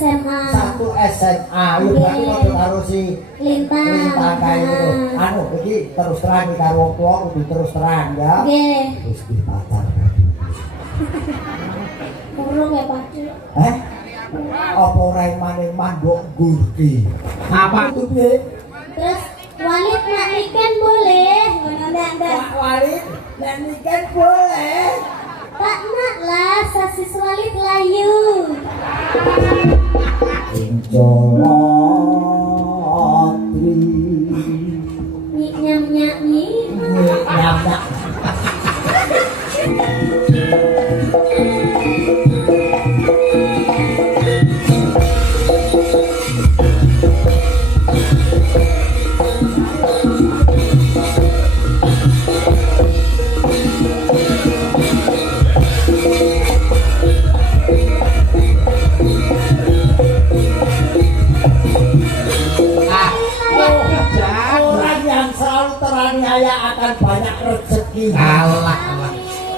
SMA. Satu SMA. Lu berarti padha karo si Lintang kae itu. Anu iki terus terang iki karo wong tuwa kudu terus terang ya. Nggih. Wis di pacar. Urung ya Pak. Apa ora maning mandok gurki? Apa itu piye? Terus Walid nak nikah boleh? Ndak. Walid nak nikah boleh. Tak nak lah, sasis Walid layu. Injolotri Nyik nyam nyak nyik. nyam. Orang yang selalu teraniaya akan banyak rezeki. Allah.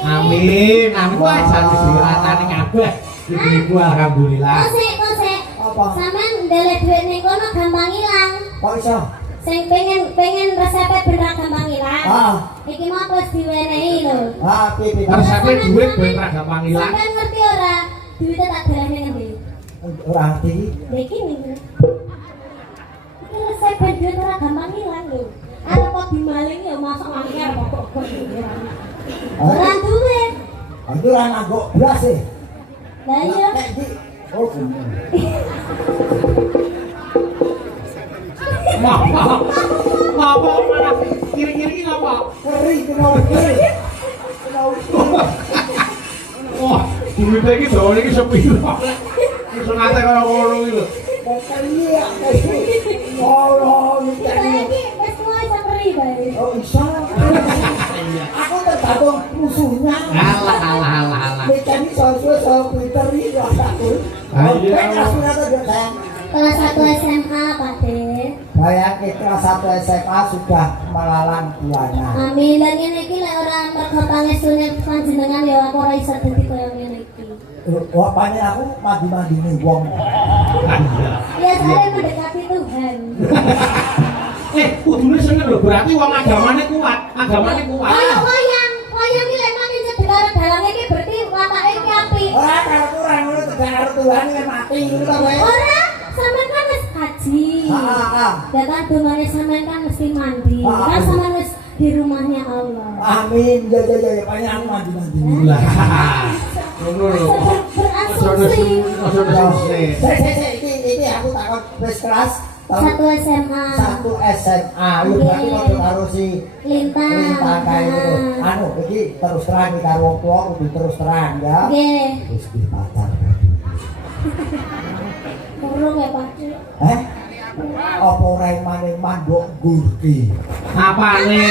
Amin. Amin ku ajar wis diratani kabeh. Ibu alhamdulillah. Kosek. Apa? Sampean ndelek duit ning kono gampang ilang. Kok iso? Sing pengen resepnya bener gampang ilang. Iki mau wis diwenehi lho. Piye? Resepe duit ben ra gampang ilang. Sampean ngerti ora? Duitnya tak dalane ngendi? Ora ngerti. Iki ning. Iki resep duit ora gampang ilang lho. Arep kok dimaling ya masuk mangke kok. Ora duwe. Itu ora nganggo blas e. Lah iya. Oh, bener. Apa malah kiri-kiri apa? Keri kenal keri. Wah, duit iki dawane iki sepiro. Wis ngate kaya ngono iki lho. Pokoknya iki Saiki wis mulai samri bae. oh iso. Aku tergantung musuhnya. Alah. Becani soal Twitter ini aku. Kelas 1 SMA Pak De. Bayang kelas 1 SMA sudah melalang buana. Amin. Lah ngene iki lek ora mergo pangestune panjenengan ya aku ora iso dadi koyo ngene iki. Wah, banyak aku mandi nih wong. Ya saya mendekati Tuhan. Kudune seneng lho, berarti wong agamane kuat. Kayak wayang iki lek makin cedhek karo dalange iki berarti watake iki apik. Ora karo kurang ngono tekan karo Tuhan yang mati ngono ta kowe. Ora, sampean kan wis haji. Ya kan dungane sampean kan mesti mandi. Kan sampean wis di rumahnya Allah. Amin. Ya banyak aku mandi. Lah. Ngono lho. Berasumsi. Ini aku takut wis kelas 1 SMA. 1 SMA. Lu berarti padha karo si Lintang kae itu. Anu iki terus terang iki karo wong tuwa kudu terus terang ya. Nggih. Wis di pacar. Urung ya Pak. Apa ora maning mandok gurki? Apane?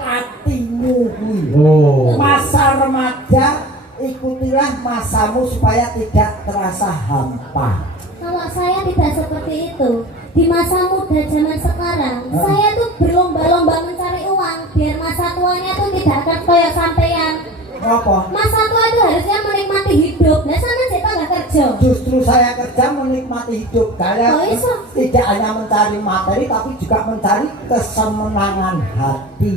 Hatimu kuwi. Oh. Masa remaja ikutilah masamu supaya tidak terasa hampa. Kalau saya tidak seperti itu. Di masa muda zaman sekarang, saya tuh berlomba-lomba mencari uang biar masa tuanya tuh tidak akan kayak sampean. Apa? Masa tua itu harusnya menikmati hidup. Nah, sama sih nggak kerja. Justru saya kerja menikmati hidup. Kalian Oh, iso. tidak hanya mencari materi tapi juga mencari kesenangan hati.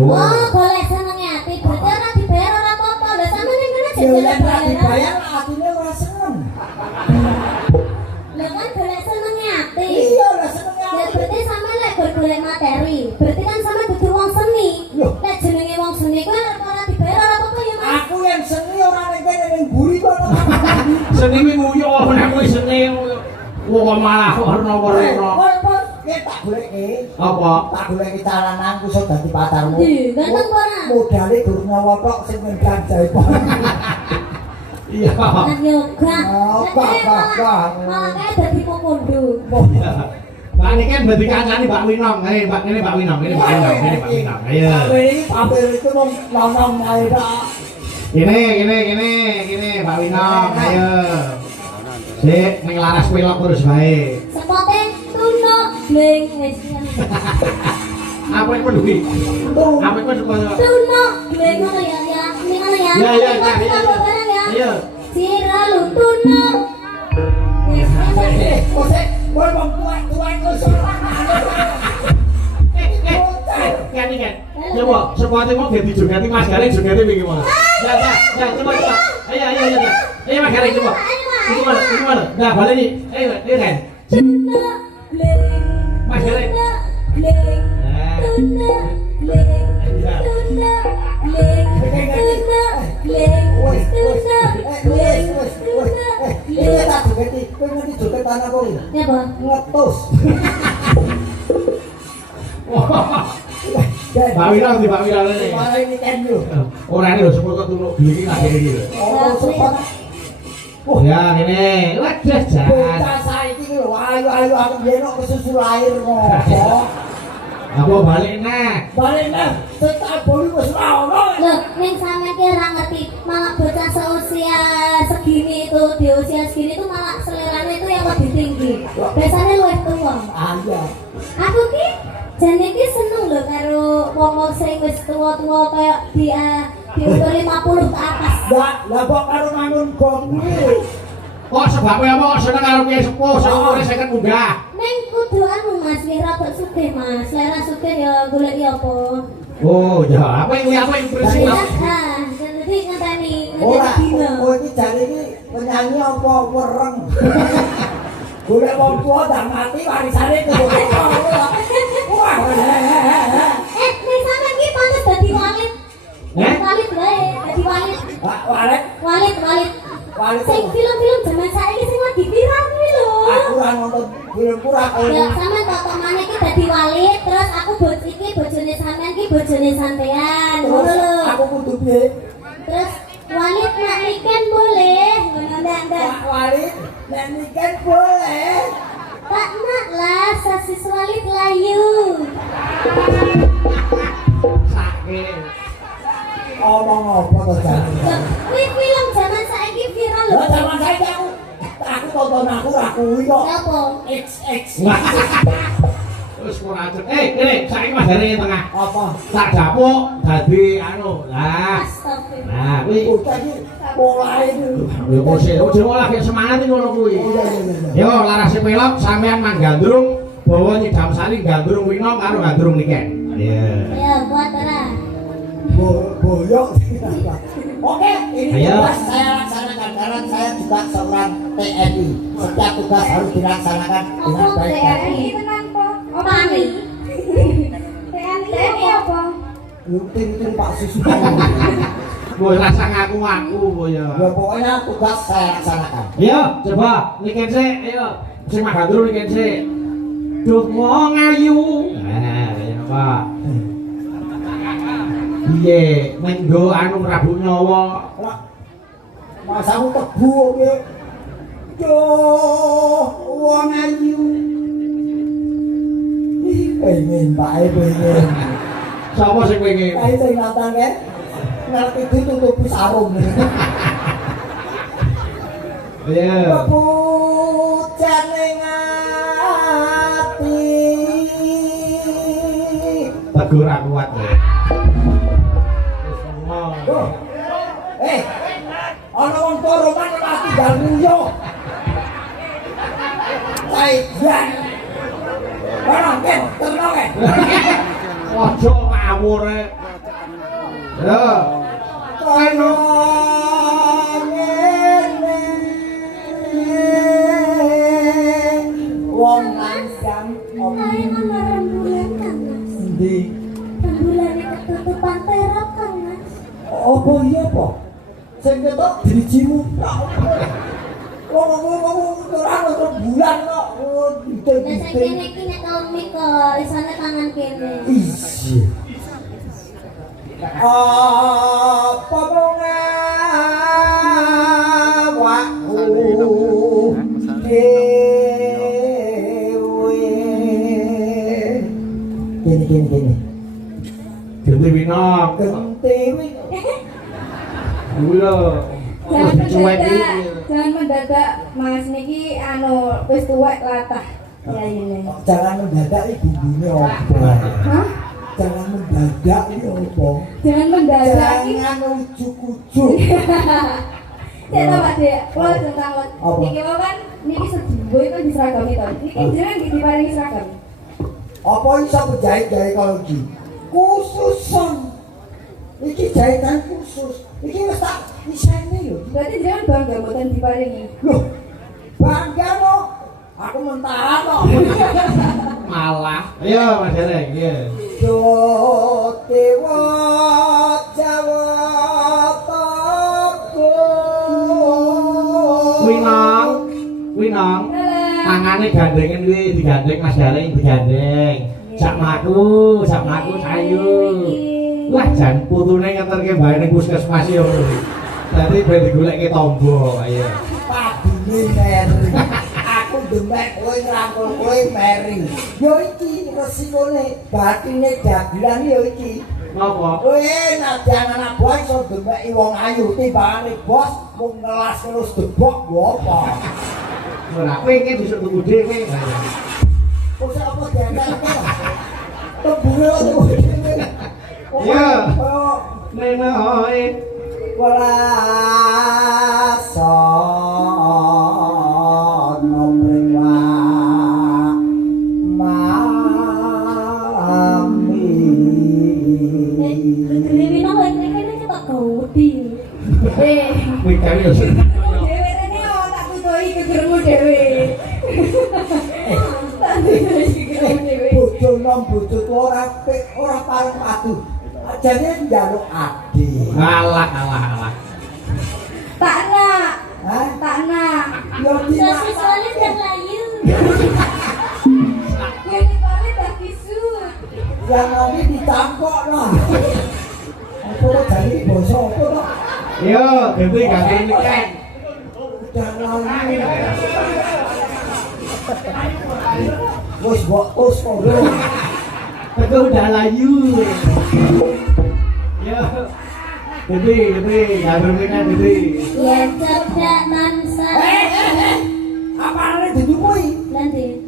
Oh, boleh senengnya hati. Berarti orang dibayar orang apa-apa. Udah sama nih mana Ya jadi yang dibayar hatinya ora seneng. Lah kan boleh senengnya hati. Iya, ora seneng Ya berarti sama lah golek materi. Berarti kan sama dudu wong seni. Loh. Lah jenenge wong seni kuwi ora dibayar ora apa-apa ya, Mas. Aku yang seni orang yang kene ning buri kok. Seni iki nguyu nek kowe seni. Wong malah warna-warna. Ya tak goleke. Apa? Tak goleke calananku iso dadi pacarmu. Ndi, ganteng ora? Modale gur nyawa tok sing ngendang jaipon. Iya. Nah, yoga. Malah Malah kayak dadi komodo. Mbak ini kan berarti kancane Mbak Winong. Mbak ini Mbak Winong, ini Mbak Winong, ini Mbak Winong. Ayo. Ini papel itu mau nonong ae dak. Gini Mbak Winong, ayo. Sik, ning laras pelok terus bae. Sepote tuno bleng wis. Apa yang peduli? Apa yang peduli? Tuno bleng ngono ya. Ini ngono ya. Ya. Barang ya. Ayo. Sira lu tuno. coba sepatu mau ganti jogati Mas Garing jogati piye mau. Ya coba. Ayo. Ayo Mas Garing coba. Ini mana? Nah, balik nih. Ayo, dia kan. Mas Garing. Ngetus. Pak Wilang di Pak Wilang ini. Mari ini kan yo. Orang ini lho sepuluh kok tuluk gini lagi iki lho. Oh, sempat. Ya ini, waduh jan. Bocah saiki lho, ayo aku biyen kok kesusu lahir ngopo. Apa balik neh? Balik neh, setak bolu wis ora ono. Loh, ning sampean ki ora ngerti, malah bocah seusia segini itu, di usia segini itu malah seleranya itu yang lebih tinggi. Biasanya luwih tua. Ah iya. Aku ki jane ki seneng lho karo wong sing wis tua-tua kayak di umur 50 ke atas. Lah kok karo mangun gong kuwi. Kok sebabnya apa kok seneng karo kiai sepuh saumure 50 munggah? Neng kudu anu Mas, nek rada sugih Mas. Selera sugih ya golek ya apa. Oh, ya apa yang bersih? Jadi ngenteni Ora, dino. kowe iki jane iki penyanyi apa wereng. Golek wong tua dak mati warisane kudu. Wah. Nek sampean ki pantes dadi walit. Walit wae, dadi walit. Walet. Walit. Walet. Sing film-film zaman saiki sing lagi viral kuwi lho. Aku ora nonton film kurang. Ya sampean tok temane iki dadi walit, terus aku iki bojone sampean ki bojone sampean. Ngono lho. Aku kudu piye? Terus walit nak niken boleh, ngono ndak. Walit, nek niken boleh. Tak nak lah sasis walit layu. Sakit. Omong apa to jane? Kuwi film zaman saiki viral lho. Lah zaman saiki aku tonton aku ra kuwi kok. Apa? XX. Terus ora acet. Ini saiki Mas Garing tengah. Apa? Tak dapuk dadi anu. Lah. Astagfirullah. Nah, kuwi Bocah iki mulai dulu. ya kose, ojo lagi semangat iki ngono kuwi. Oh iya. Yo larase pelok sampean mang gandrung bawa nyidam sari gandrung wino karo gandrung niken. Iya. Ya buat ora. Boyok. Oke, ini Ayo. tugas saya laksanakan karena saya juga seorang TNI. Setiap tugas harus dilaksanakan dengan Apa baik. TNI tenan po? Pani. TNI apa? Rutin Pak Susu. Boy rasa ngaku-ngaku boy ya. Ya pokoknya tugas saya laksanakan. Ayo, coba niken sik, ayo. Sing mang gandrung niken sik. Duh wong ayu. Nah, kaya apa? Piye, menggo anu Prabu Nyawa. Masamu tebu piye? Yo wong ayu. Pengen bae pengen. Sapa sing pengen? Ayo sing nonton kan. Ngerti ditutupi sarung. Iya. Kepucan ning ati. Tegur aku kuat lho. Wis ngomong. Ana wong turu kan pasti galuyo. Jan. Barang kan, terno kan. Ojo ngawur e. Ya. Kono wong langsam Kae ana rembulan kan Mas. di Rembulane ketutupan terok kan Mas. apa iya apa? Sing ketok drijimu tok. Wong terang bulan kok. Lah sing kene iki nek komik kok isane tangan kene. Isi. Apa bunga waktu dewe. Gini. Ganti wino. Genti wi. Kuwi lho. Jangan mendadak Mas niki anu wis tuwek latah. Ya ini. Jangan mendadak iki bumbune apa? Hah? Jangan mendadak iki apa? Jangan mendadak iki. Jangan ujuk-ujuk. Saya tahu Pak Dek, kalau tentang Apa? niki mau kan niki sedih itu diseragami to. Niki jenengan diparingi seragam. Apa iso penjahit gawe kalau iki? Khususon Iki jahitan khusus. Iki wis tak iseni lho. Berarti jangan bangga mboten diparingi. Loh, bangga lo. Aku mentahan lo. Malah. Ayo Mas Dereng, iya. Yo dewa Jawa Toko. Kuwi nang. Tangane gandengen kuwi digandeng Mas Dereng digandeng. Sak mlaku sayu. Wah jan putune ngeterke bae ning puskesmas yo. Dadi ben digoleke tombo ayo. Padune meri. Aku demek kowe ngrangkul kowe meri. Yo iki resikone batine dagelan yo iki. Napa? Kowe nadyan anak buah iso demeki wong ayu timbangane bos mung ngelas terus debok yo apa. Ora kowe iki besok tuku dhewe. Kok apa diantarke? Tembune kok dhewe. Iya. Oh, Nenoe Walasono priwa mami. Dewi nang kene cetok gawedi. kuwi kan yo. Dewe rene tak tutuhi gegermu dhewe. Tak tutuhi gegermu dhewe. Bojo nom bojo ora pareng padu. Ajane njaluk adi. Alah. Tak nak. Hah? Tak nak. Yo Siswane dan layu. Kuwi balik tak kisut. yang nanti ditampok lah. Apa jadi basa apa toh? Yo, ganti niken. Udah lali. Wes mbok tos kok. Aku udah layu. Yo. Ganti, ganti niken ganti. Ya cedak mansa. Apane didukui? Nanti.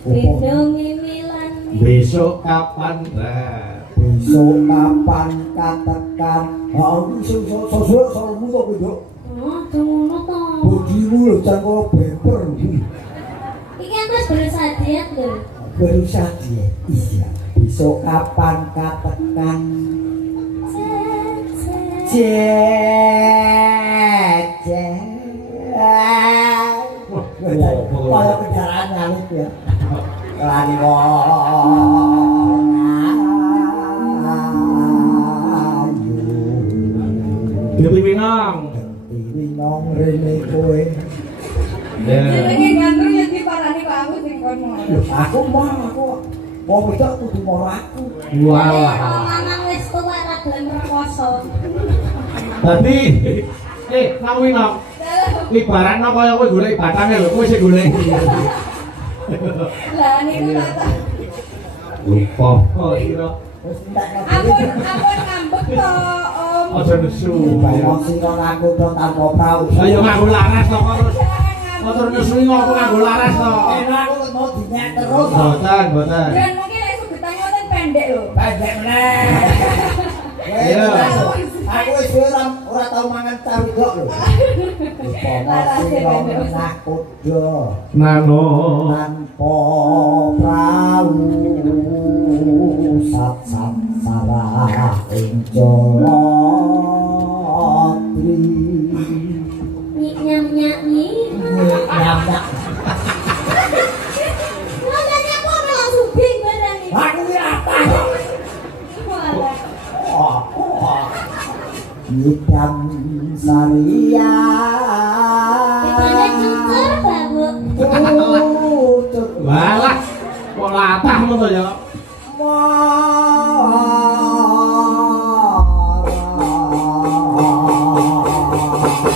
Lindungi milan. Besok kapan? Besok kapan katekan? Aku sosok salmu kok bedok. Oh, ngono to. Bodimu lho jan kaya beber. Iki Mas berusaha diet lho. Berusaha dia. Iya. Besok kapan katekan? Cek. Kaya kendaraan ngalit ya. Lani wong ayu. Ganti winong. Winong rene kowe. Jenenge gandrung ya diparani kok aku sing kono. Aku mau wedok kudu moro aku. Walah. Mangan wis tuwa ra gelem rekoso. Dadi nang winong. Ibaratno kaya kowe golek batange lho, kowe sing golek. Lah niku tak. Lupa. Oh, kira. Wis entek Ampun ngambek to, Om. Aja nesu. bayang sira ngaku to tanpa prau. Ayo nganggo laras to kok. Motor nesu ngopo nganggo laras to. Enak aku mau dinyek terus. Boten. Dan mungkin lek sugetan ngoten pendek lho. Pendek meneh. Iya. Aku wis ora tau mangan cawi kok lho. Nakudo Nano. tanpa prau sat sarah ing jolotri. Nyam nyanyi. Nyandak. Makanya kok langsung bing barang iki. Aku ki apa? Walah. Yudam Saria. Dipane cukur babu. Walah. Kok latah ngono ya.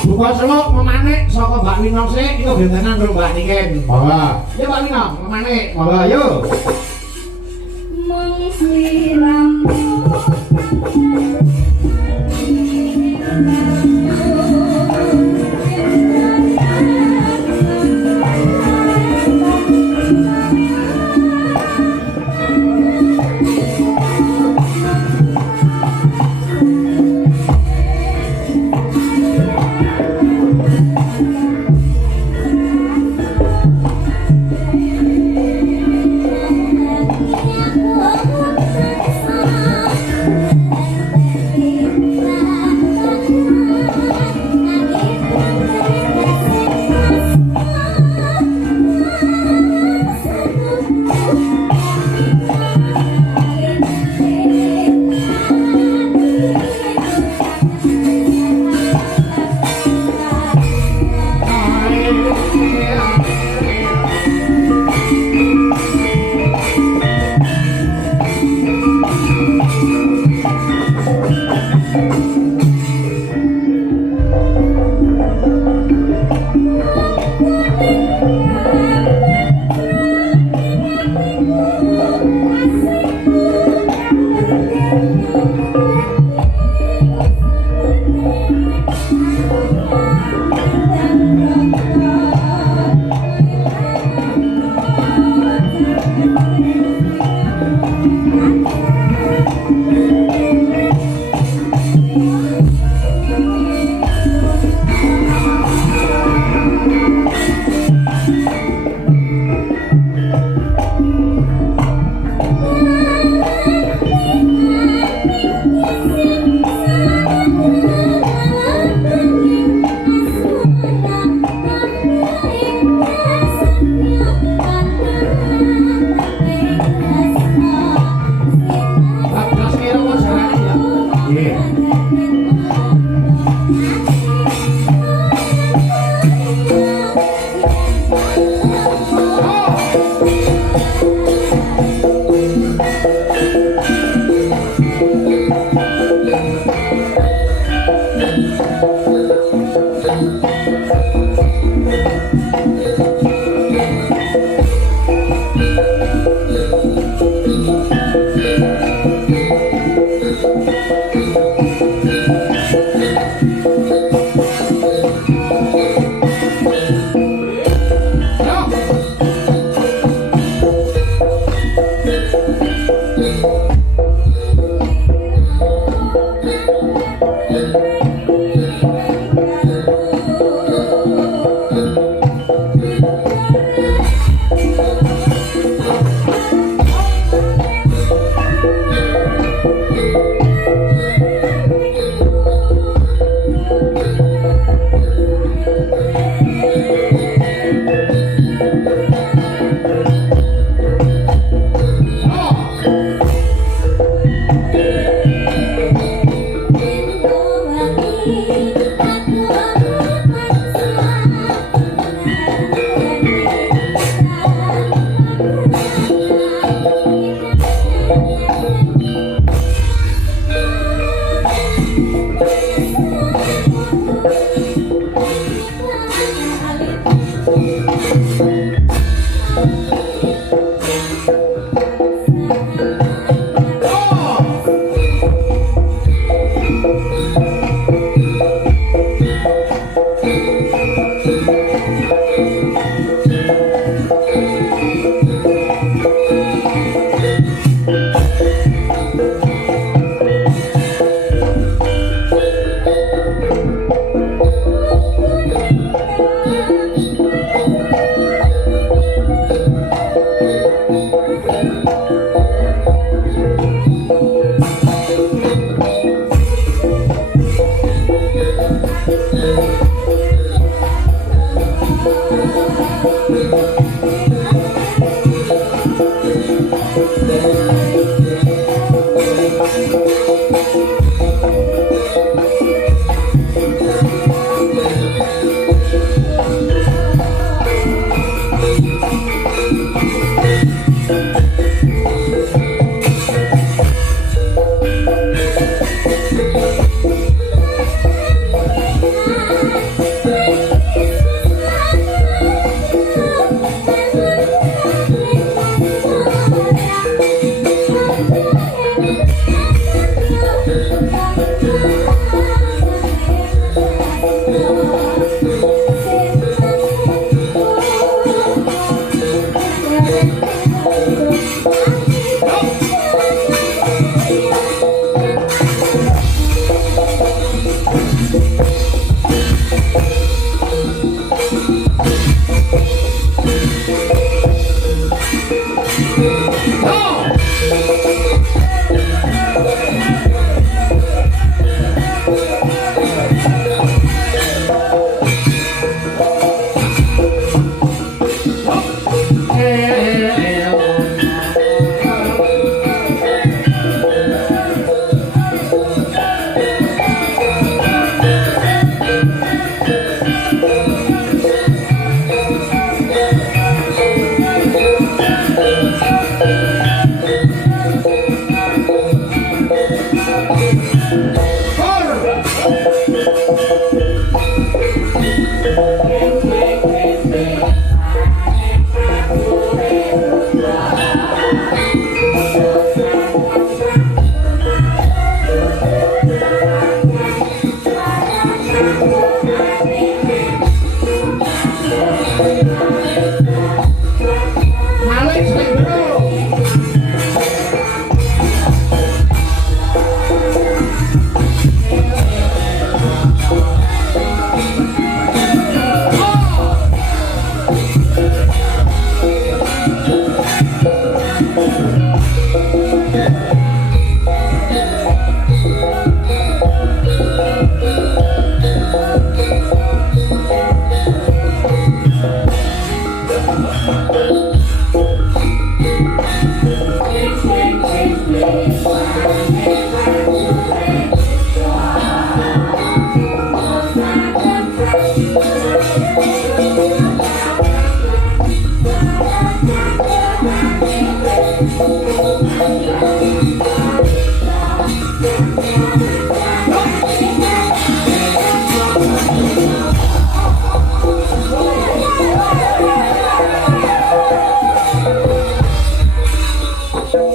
Buka seluk memanik saka Mbak Winong sik iku gentenan karo Mbak Niken. Monggo. Ya Mbak Winong, memanik. Monggo ayo. Mung sliramu. Aku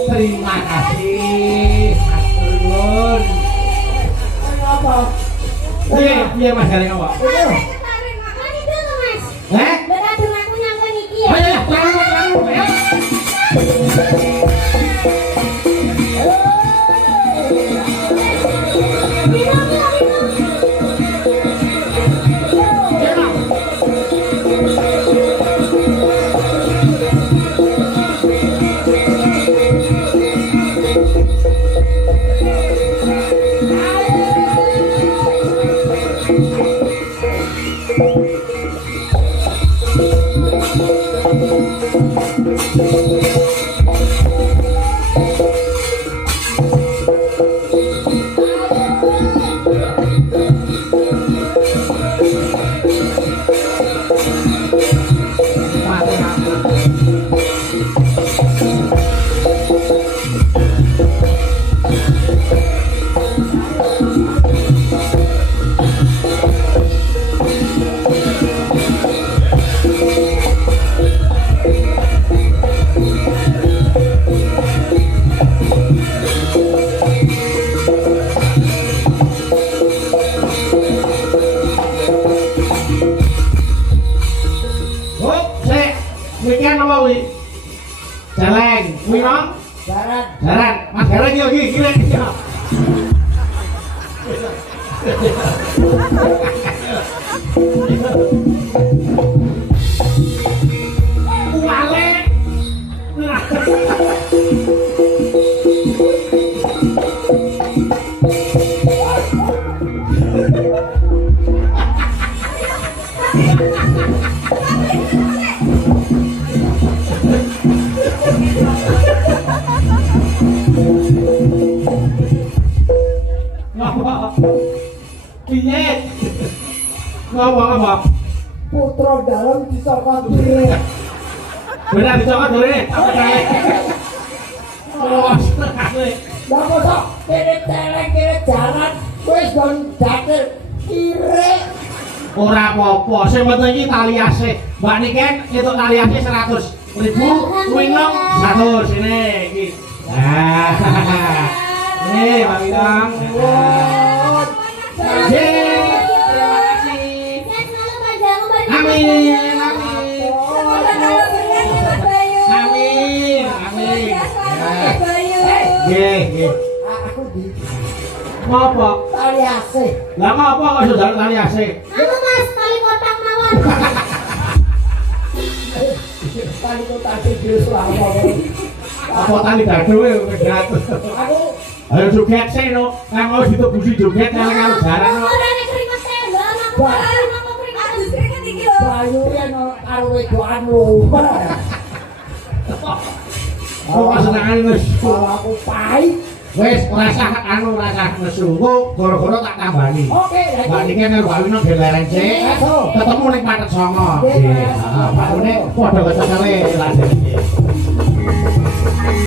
Terima kasih, Mas Ulun. Apa? Iya Mas Gareng apa? Kan itu loh Mas. Eh? Berkadung aku nyangkut iki ya. Ayo, terang. Celeng, kuwi no? Jaran. Jaran, Mas Gareng yo iki gile. Wale. Piye? Ngapa? Putra dalam disokot diri. Benar dicokot dulu. Apa kae? Oh, sekali. Lah kok kene celeng kene jaran wis gon dakil kire. Ora apa-apa, sing penting iki tali asih. Mbak Niken entuk tali asih 100.000, kuwi nang 100 ini iki. Nah. Nih, Pak Bintang. Terima kasih. Sehat selalu panjang umur. Amin. Nggih. Aku di Ngapa? tali asih. Lah ngapa kok iso dalem tali asih? Anu Mas, tali kotak mawon. Tali kotak dhewe selama. Apa tali dadu wis gratis. Aku Ayo joget sih no, kan mau ditebusi joget yang kalau jaran no. Ora nek keringet sendok, aku ora nang keringet iki lho. bayu yen karo wedokan lho. Kok senengane wis Aku pahit. wis rasah nesu. Kok gara-gara tak tambani. Oke, Mbak Niki nek gawe nang Geleren sik, ketemu ning Patet Songo. Nggih. Heeh, Pak Rune padha kecekele lan.